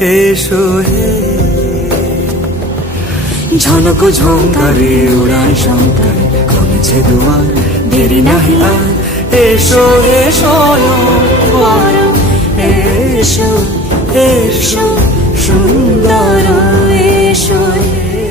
এসো হে ঝনক ঝঙ্কারে উড়ান শঙ্কারে কমেছে দুয়ার দেরি নাহি আর এসো হে স্বয়ং এসো এসো সুন্দর